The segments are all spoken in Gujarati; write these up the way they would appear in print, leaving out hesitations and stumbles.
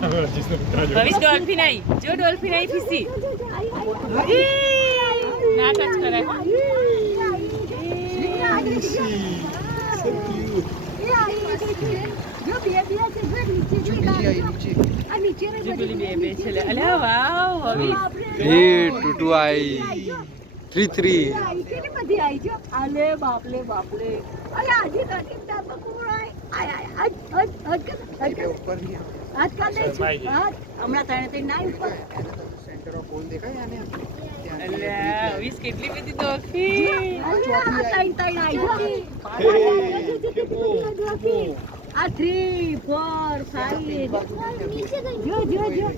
ભવિષ્ય ડોલ્ફિન આવી જો ડોલ્ફિન આવી ફીસી ના ટચ કરે ટૂટુ આઈ 3 કેટલી બધી આવી જો આલે બાપલે બાપલે અરે આજે કટિંગ તા પકડાય આય આય હજ ઉપર ની હાથ કા દે છે હમણાં તણે તે ના ઉપર સેન્ટર ઓફ હોલ દેખાય આને એટલે વીસ કેટલી બધી ડોલ્ફિન તાઈ તાઈ આવી આ 3 4 5 જો જો જો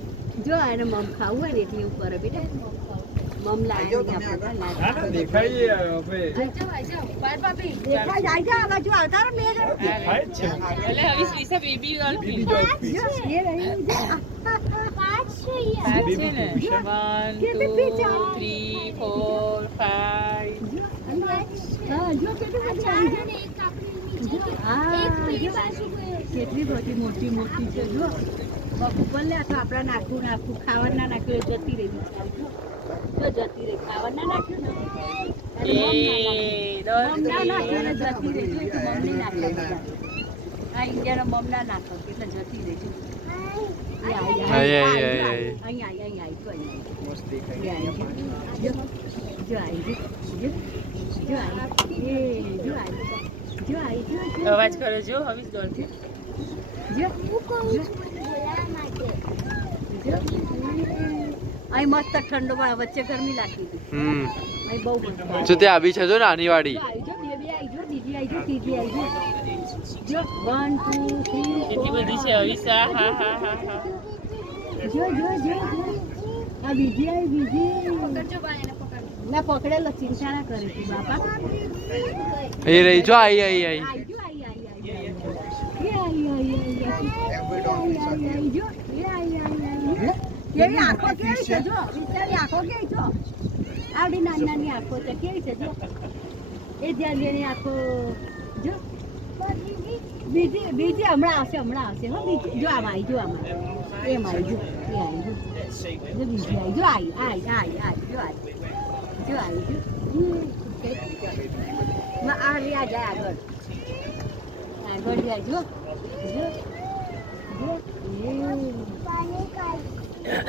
જો આને મમ ખાવું હોય ને એટલે ઉપર બેટા મમ લાવી આપણે દેખાય હવે આજો બાર બાપી દેખાય જાય જા બાજુ આવતા રે મેરે દેખાય છે એટલે હવીસ વીસા બેબી ડોલ્ફિન એ રહી પાંચ છે યાર છે ને 1 2 3 4 5 હા જો કેટલી બધી આવી એક આપણી નીચે એક પેલી બાજુ કેટલી બધી મોટી મોટી છે જો ઉપર લે તો આપણા નાખું ખાવા ના નાખ્યું જતી રહી બિચારી જો જતી રહી ખાવા ના નાખ્યું ને એ ડોલ્ફિન ના નાખ્યું ને જતી રહી જો તો મમ્મી નાખે આ ઇન્ડિયાનો મમ ના નાખો એટલે જતી રહી જો અહીંયા મસ્ત દેખાય અવાજ કરો જો હવીસ ડોલ્ફિન અહીં મસ્ત ઠંડો પણ વચ્ચે ગરમી લાગી અહીં બહુ મસ્ત જો તે આવી છે જો નાની વાડી દીદી આવી જો 1 2 3 કેટલી બધી છે હવીસા હા હા હા હા જો આ બીજી આવી બીજી ના પકડેલો ચિંતા ના કરે તું બાપા એ રહી જો આઈ કેવી આંખો કેવી છે જો બિચારી આંખો કેવી છો આવડી નાની નાની આંખો છે કેવી છે જો એ ધ્યાન દેની આંખો જો બીજી હમણાં આવશે હો બીજી જો આમાં આવી જો આમાં એમ આવી જો એ આવી જો બીજી આવી જો આવી જો આવી આ રહ્યા જાય આગળ જાય જો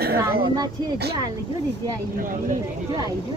પાણીમાં છે જો આવી જો દીદી આવી જો આવી